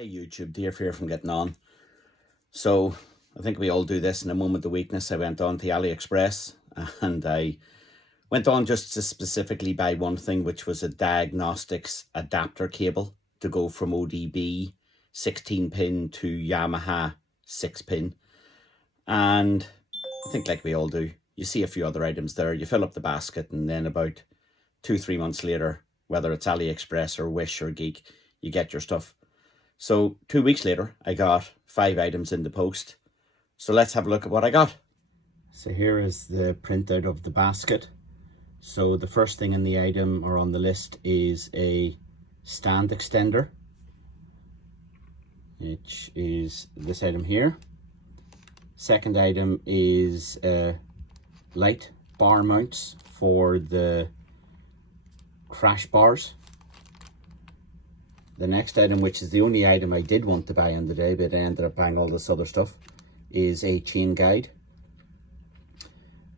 Hey YouTube, Dave here from Getting On. So I think we all do this in a moment of weakness. I went on to AliExpress and I went on just to specifically buy one thing, which was a diagnostics adapter cable to go from ODB 16 pin to Yamaha 6 pin. And I think like we all do, you see a few other items there, you fill up the basket, and then about 2-3 months later, whether it's AliExpress or Wish or Geek, you get your stuff. So 2 weeks later, I got 5 items in the post. So let's have a look at what I got. So here is the printout of the basket. So the first thing in the item or on the list is a stand extender, which is this item here. Second item is light bar mounts for the crash bars. The next item, which is the only item I did want to buy on the day, but I ended up buying all this other stuff, is a chain guide.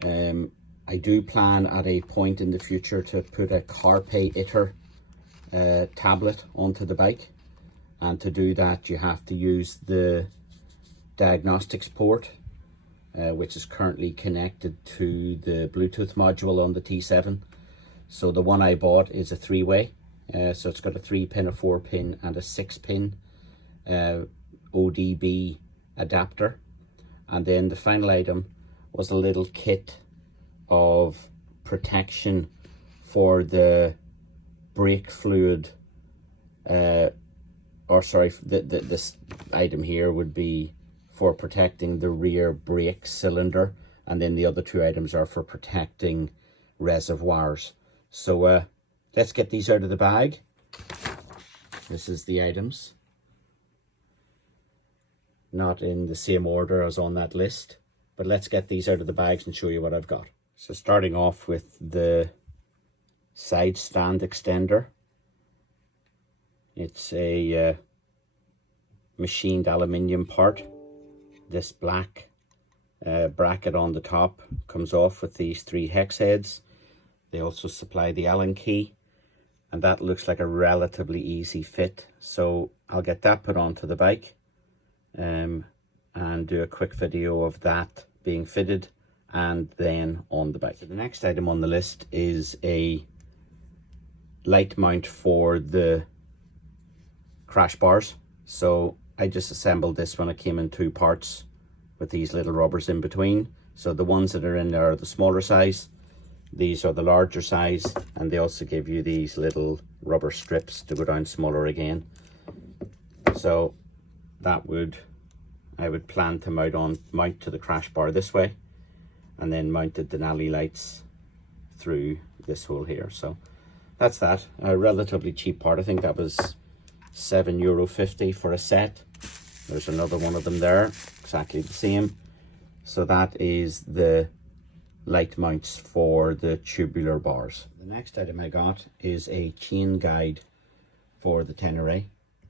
I do plan at a point in the future to put a CarPay ITER tablet onto the bike. And to do that, you have to use the diagnostics port, which is currently connected to the Bluetooth module on the T7. So the one I bought is a 3-way. So it's got a 3-pin, a 4-pin and a 6-pin ODB adapter. And then the final item was a little kit of protection for the brake fluid, this item here would be for protecting the rear brake cylinder, and then the other 2 items are for protecting reservoirs. So let's get these out of the bag. This is the items. Not in the same order as on that list, but let's get these out of the bags and show you what I've got. So starting off with the side stand extender. It's a machined aluminium part. This black bracket on the top comes off with these 3 hex heads. They also supply the Allen key, and that looks like a relatively easy fit. So I'll get that put onto the bike and do a quick video of that being fitted and then on the bike. So the next item on the list is a light mount for the crash bars. So I just assembled this one. It came in 2 parts with these little rubbers in between. So the ones that are in there are the smaller size. These are the larger size, and they also give you these little rubber strips to go down smaller again. So that I would plan to mount to the crash bar this way, and then mount the Denali lights through this hole here. So that's that. A relatively cheap part. I think that was €7.50 for a set. There's another one of them there, exactly the same. So that is the light mounts for the tubular bars. The next item I got is a chain guide for the Tenere.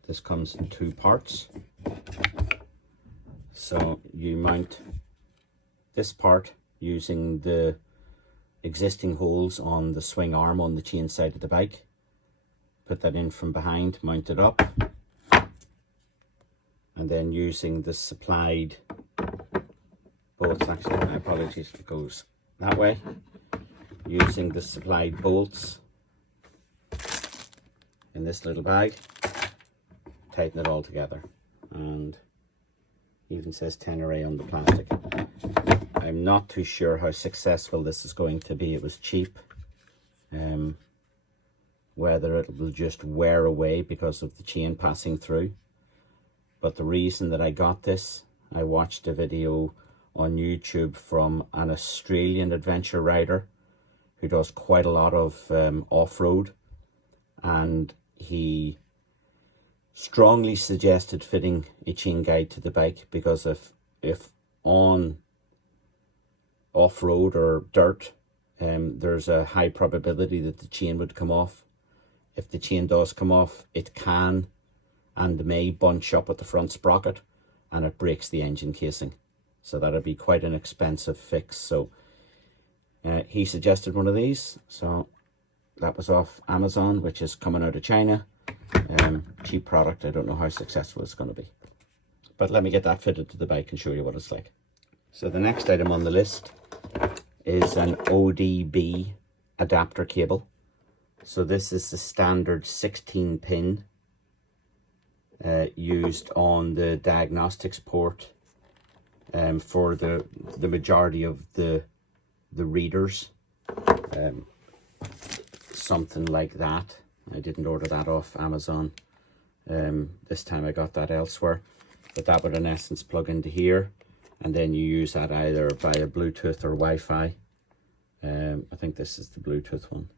This comes in 2 parts. So you mount this part using the existing holes on the swing arm on the chain side of the bike. Put that in from behind, mount it up, and then using the supplied bolts, actually my apologies, it goes that way, using the supplied bolts in this little bag, tighten it all together, and even says Tenere on the plastic. I'm not too sure how successful this is going to be. It was cheap. Whether it will just wear away because of the chain passing through. But the reason that I got this, I watched a video on YouTube from an Australian adventure rider who does quite a lot of off-road, and he strongly suggested fitting a chain guide to the bike, because if on off-road or dirt, there's a high probability that the chain would come off. If the chain does come off, it can and may bunch up at the front sprocket, and it breaks the engine casing. So that'd be quite an expensive fix. So he suggested one of these. So that was off Amazon, which is coming out of China. cheap product. I don't know how successful it's going to be. But let me get that fitted to the bike and show you what it's like. So the next item on the list is an ODB adapter cable. So this is the standard 16 pin used on the diagnostics port for the majority of the readers. Something like that. I didn't order that off Amazon. This time I got that elsewhere. But that would in essence plug into here, and then you use that either via Bluetooth or Wi-Fi. I think this is the Bluetooth one.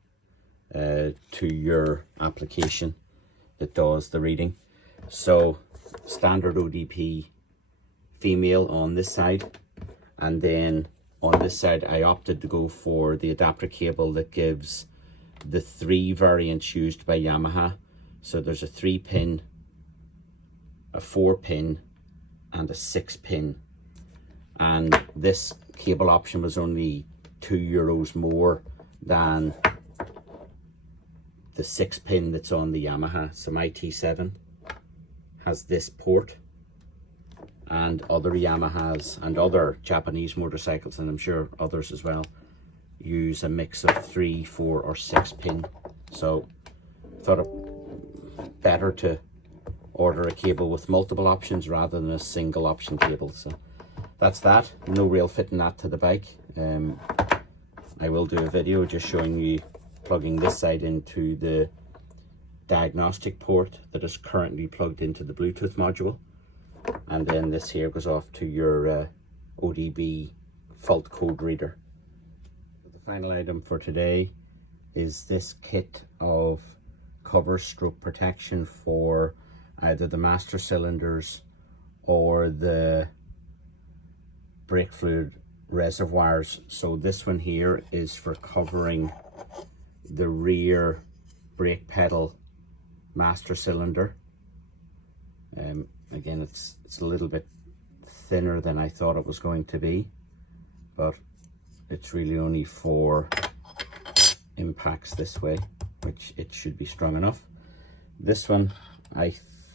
To your application that does the reading. So standard ODP female on this side, and then on this side I opted to go for the adapter cable that gives the 3 variants used by Yamaha. So there's a 3 pin, a 4 pin and a 6 pin, and this cable option was only €2 more than the 6 pin that's on the Yamaha. So my T7 has this port, and other Yamahas and other Japanese motorcycles, and I'm sure others as well, use a mix of 3, 4 or 6 pin. So thought it better to order a cable with multiple options rather than a single option cable. So that's that. No real fitting that to the bike. I will do a video just showing you plugging this side into the diagnostic port that is currently plugged into the Bluetooth module, and then this here goes off to your ODB fault code reader. The final item for today is this kit of cover stroke protection for either the master cylinders or the brake fluid reservoirs. So this one here is for covering the rear brake pedal master cylinder. Again, it's a little bit thinner than I thought it was going to be, but it's really only for impacts this way, which it should be strong enough. This one, I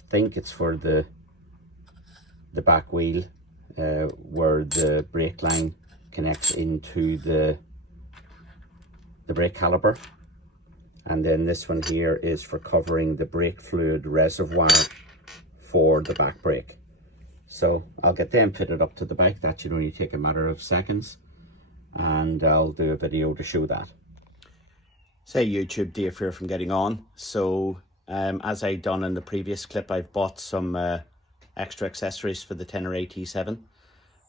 think it's for the back wheel, where the brake line connects into the brake caliper, and then this one here is for covering the brake fluid reservoir for the back brake. So I'll get them fitted up to the bike. That should only take a matter of seconds, and I'll do a video to show that. Say YouTube, Dave here from Getting On. So as I done in the previous clip, I've bought some extra accessories for the Tenere T7,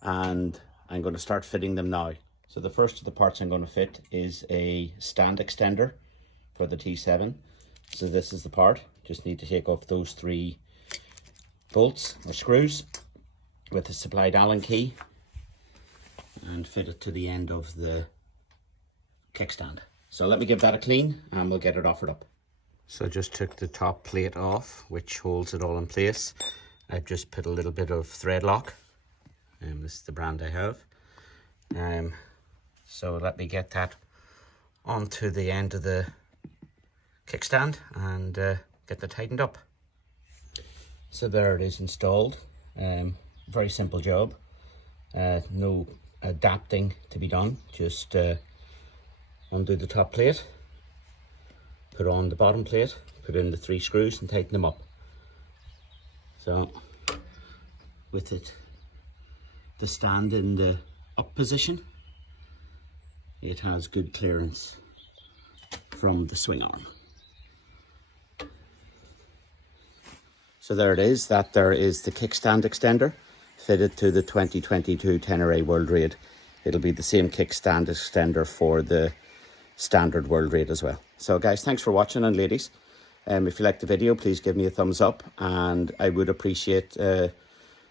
and I'm going to start fitting them now. So the first of the parts I'm going to fit is a stand extender for the T7. So this is the part. Just need to take off those 3 bolts or screws with the supplied Allen key and fit it to the end of the kickstand. So let me give that a clean and we'll get it offered up. So I just took the top plate off, which holds it all in place. I've just put a little bit of thread lock, and this is the brand I have. So let me get that onto the end of the kickstand and get that tightened up. So there it is installed. Very simple job. No adapting to be done. Just undo the top plate, put on the bottom plate, put in the 3 screws and tighten them up. So with it, the stand in the up position, it has good clearance from the swing arm. So there it is. That there is the kickstand extender fitted to the 2022 Tenere World Raid. It'll be the same kickstand extender for the standard World Raid as well. So guys, thanks for watching, and ladies, if you liked the video, please give me a thumbs up, and I would appreciate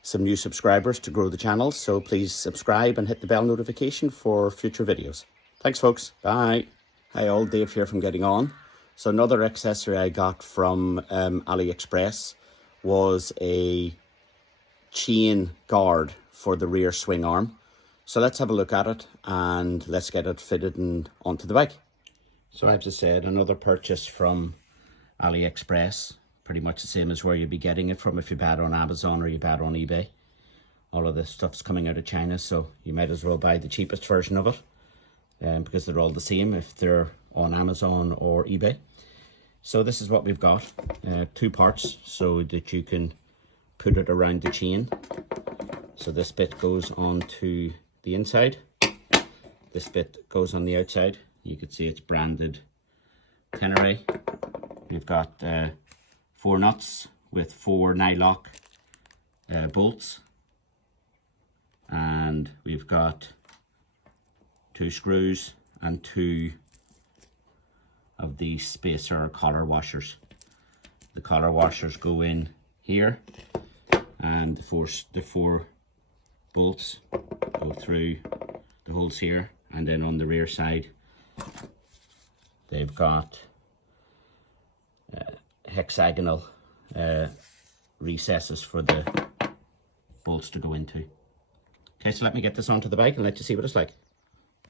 some new subscribers to grow the channel. So please subscribe and hit the bell notification for future videos. Thanks folks, bye. Hi all, Dave here from Getting On. So another accessory I got from AliExpress was a chain guard for the rear swing arm. So let's have a look at it and let's get it fitted and onto the bike. So as I said, another purchase from AliExpress, pretty much the same as where you'd be getting it from if you buy it on Amazon or you buy it on eBay. All of this stuff's coming out of China, so you might as well buy the cheapest version of it, because they're all the same if they're on Amazon or eBay. So this is what we've got, 2 parts so that you can put it around the chain. So this bit goes onto the inside, this bit goes on the outside. You can see it's branded Tenere. We've got 4 nuts with 4 nylock bolts, and we've got 2 screws and 2 of these spacer or collar washers. The collar washers go in here, and the four bolts go through the holes here, and then on the rear side they've got hexagonal recesses for the bolts to go into. Okay, so let me get this onto the bike and let you see what it's like.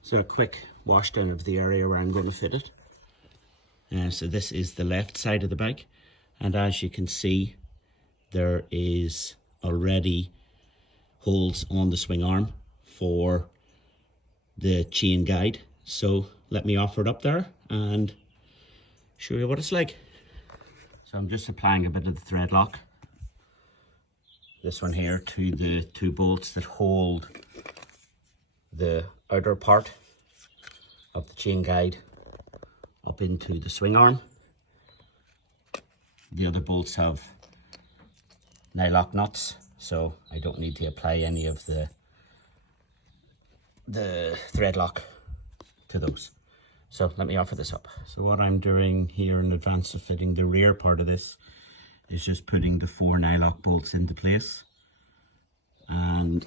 So a quick wash down of the area where I'm going to fit it. So this is the left side of the bike, and as you can see, there is already holes on the swing arm for the chain guide. So let me offer it up there and show you what it's like. So I'm just applying a bit of the thread lock, this one here, to the 2 bolts that hold the outer part of the chain guide up into the swing arm. The other bolts have nylock nuts, so I don't need to apply any of the thread lock to those. So let me offer this up. So what I'm doing here in advance of fitting the rear part of this is just putting the 4 nylock bolts into place, and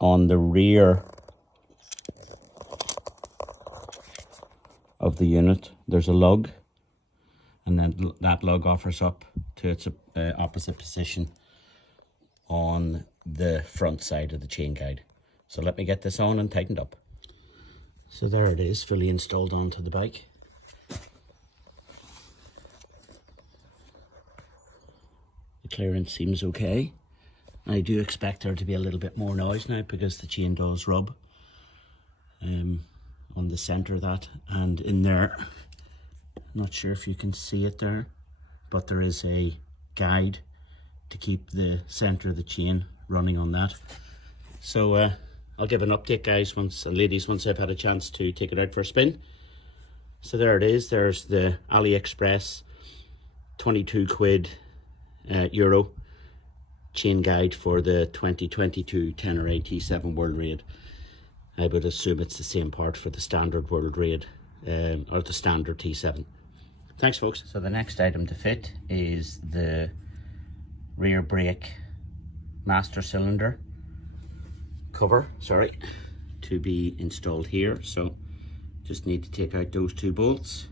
on the rear of the unit there's a lug, and then that lug offers up to its opposite position on the front side of the chain guide. So let me get this on and tightened up. So there it is, fully installed onto the bike. The clearance seems okay. I do expect there to be a little bit more noise now because the chain does rub on the centre of that, and in there, I'm not sure if you can see it there, but there is a guide to keep the centre of the chain running on that. So I'll give an update, guys, and ladies, once I've had a chance to take it out for a spin. So there it is. There's the AliExpress 22 quid euro chain guide for the 2022 Tenere T7 World Raid. I would assume it's the same part for the standard World Raid, or the standard T7. Thanks, folks. So the next item to fit is the rear brake master cylinder cover, to be installed here. So just need to take out those 2 bolts,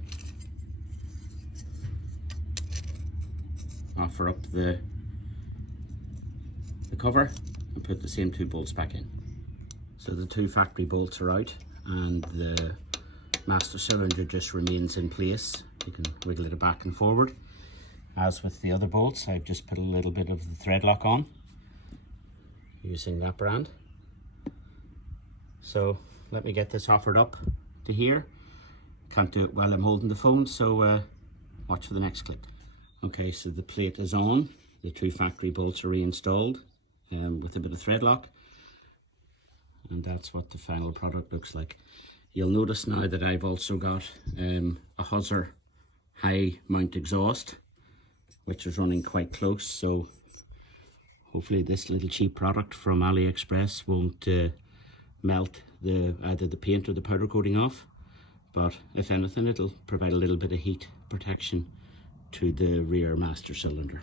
offer up the cover, and put the same 2 bolts back in. So the 2 factory bolts are out, and the master cylinder just remains in place. You can wiggle it back and forward. As with the other bolts, I've just put a little bit of the thread lock on using that brand. So let me get this offered up to here. Can't do it while I'm holding the phone, so watch for the next clip. Okay, so the plate is on. The 2 factory bolts are reinstalled with a bit of thread lock. And that's what the final product looks like. You'll notice now that I've also got a Huzzer high mount exhaust, which is running quite close. So hopefully this little cheap product from AliExpress won't melt either the paint or the powder coating off. But if anything, it'll provide a little bit of heat protection to the rear master cylinder.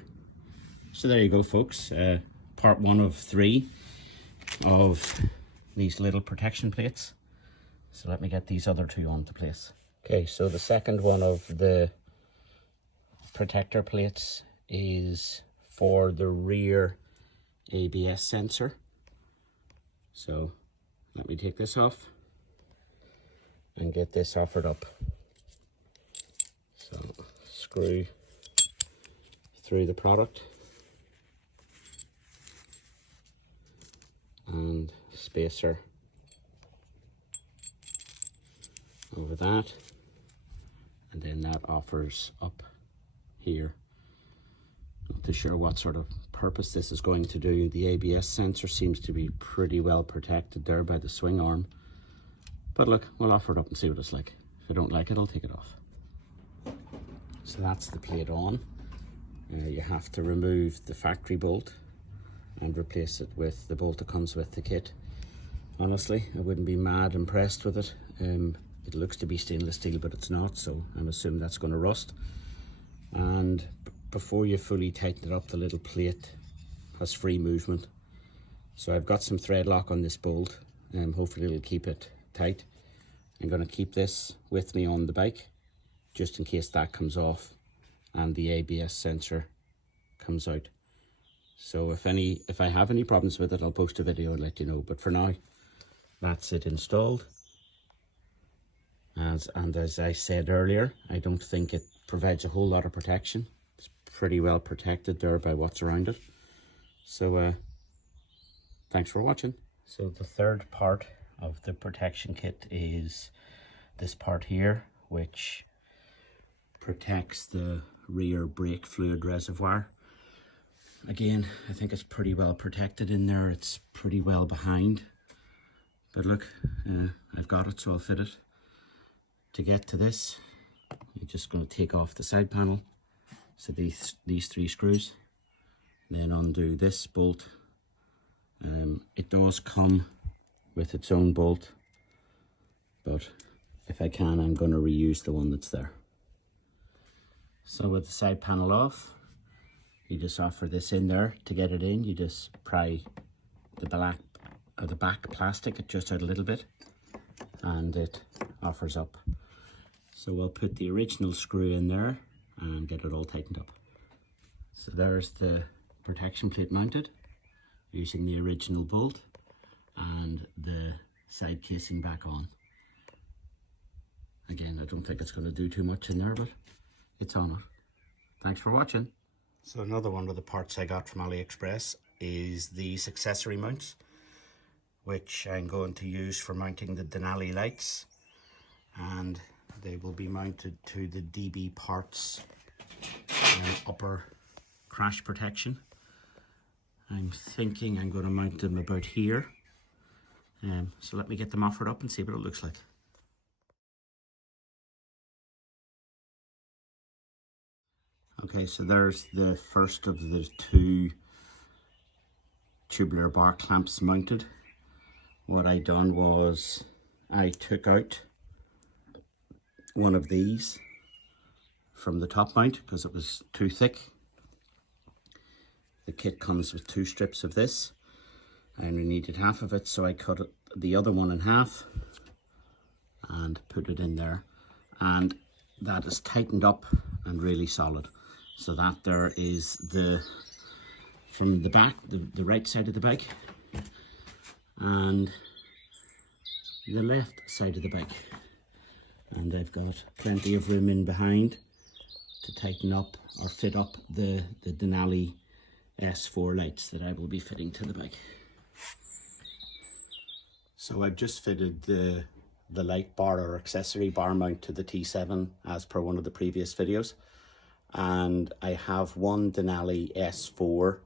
So there you go, folks. Part 1 of 3 of these little protection plates. So let me get these other 2 onto place. Okay, so the second one of the protector plates is for the rear ABS sensor. So let me take this off and get this offered up. So screw through the product and spacer over that, and then that offers up here. Not too sure what sort of purpose this is going to do. The ABS sensor seems to be pretty well protected there by the swing arm, but look, we'll offer it up and see what it's like. If I don't like it, I'll take it off. So that's the plate on. You have to remove the factory bolt and replace it with the bolt that comes with the kit. Honestly, I wouldn't be mad impressed with it. It looks to be stainless steel, but it's not, so I'm assuming that's going to rust. And before you fully tighten it up, the little plate has free movement. So I've got some thread lock on this bolt, and hopefully it'll keep it tight. I'm going to keep this with me on the bike, just in case that comes off and the ABS sensor comes out. So if I have any problems with it, I'll post a video and let you know. But for now, that's it installed. As I said earlier, I don't think it provides a whole lot of protection. It's pretty well protected there by what's around it. So thanks for watching. So the third part of the protection kit is this part here, which protects the rear brake fluid reservoir. Again, I think it's pretty well protected in there. It's pretty well behind. But look, I've got it, so I'll fit it. To get to this, you're just going to take off the side panel. So these three screws. Then undo this bolt. It does come with its own bolt, but if I can, I'm going to reuse the one that's there. So with the side panel off, you just offer this in there. To get it in, you just pry the back plastic just out a little bit, and it offers up. So we'll put the original screw in there and get it all tightened up. So there's the protection plate mounted using the original bolt and the side casing back on. Again, I don't think it's going to do too much in there, but it's on it. Thanks for watching. So another one of the parts I got from AliExpress is these accessory mounts, which I'm going to use for mounting the Denali lights, and they will be mounted to the DB Parts upper crash protection. I'm thinking I'm going to mount them about here. So let me get them offered up and see what it looks like. Okay, so there's the first of the two tubular bar clamps mounted. What I done was I took out one of these from the top mount because it was too thick. The kit comes with 2 strips of this. I only needed half of it, so I cut the other one in half and put it in there. And that is tightened up and really solid. So that there is from the back, the right side of the bike, and the left side of the bike. And I've got plenty of room in behind to tighten up or fit up the Denali S4 lights that I will be fitting to the bike. So I've just fitted the light bar or accessory bar mount to the T7 as per one of the previous videos. And I have one Denali S4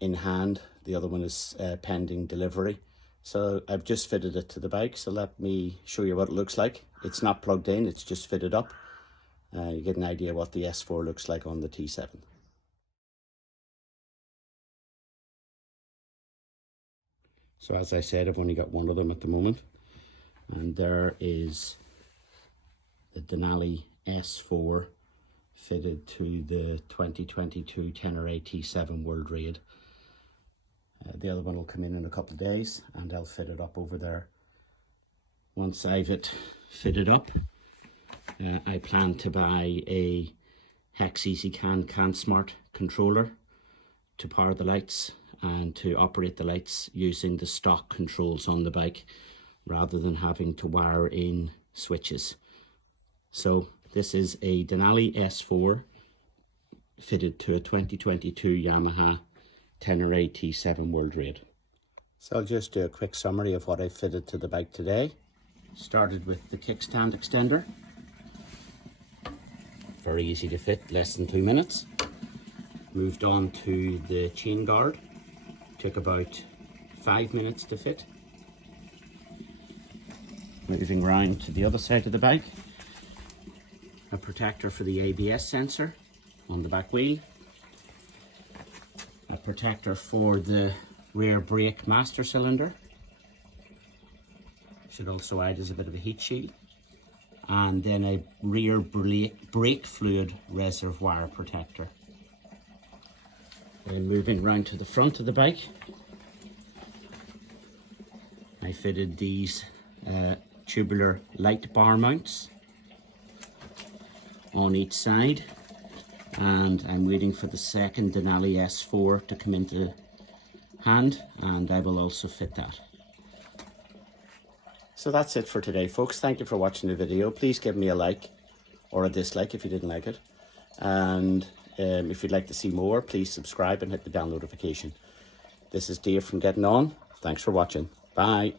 in hand. The other one is pending delivery. So I've just fitted it to the bike. So let me show you what it looks like. It's not plugged in, it's just fitted up. You get an idea what the S4 looks like on the T7. So as I said, I've only got one of them at the moment. And there is the Denali S4 fitted to the 2022 Tenere T7 World Raid. The other one will come in a couple of days and I'll fit it up over there. Once I've it fitted up, I plan to buy a Hex EasyCan CanSmart controller to power the lights and to operate the lights using the stock controls on the bike rather than having to wire in switches. So this is a Denali S4 fitted to a 2022 Yamaha Tenere T7 World Raid. So I'll just do a quick summary of what I fitted to the bike today. Started with the kickstand extender. Very easy to fit, less than 2 minutes. Moved on to the chain guard. Took about 5 minutes to fit. Moving round to the other side of the bike. A protector for the ABS sensor on the back wheel. A protector for the rear brake master cylinder. Should also add as a bit of a heat shield. And then a rear brake fluid reservoir protector. And moving round to the front of the bike, I fitted these tubular light bar mounts on each side, and I'm waiting for the second Denali S4 to come into hand, and I will also fit that. So that's it for today, folks. Thank you for watching the video. Please give me a like or a dislike if you didn't like it, and if you'd like to see more, please subscribe and hit the bell notification. This is Dave from Getting On. Thanks for watching. Bye.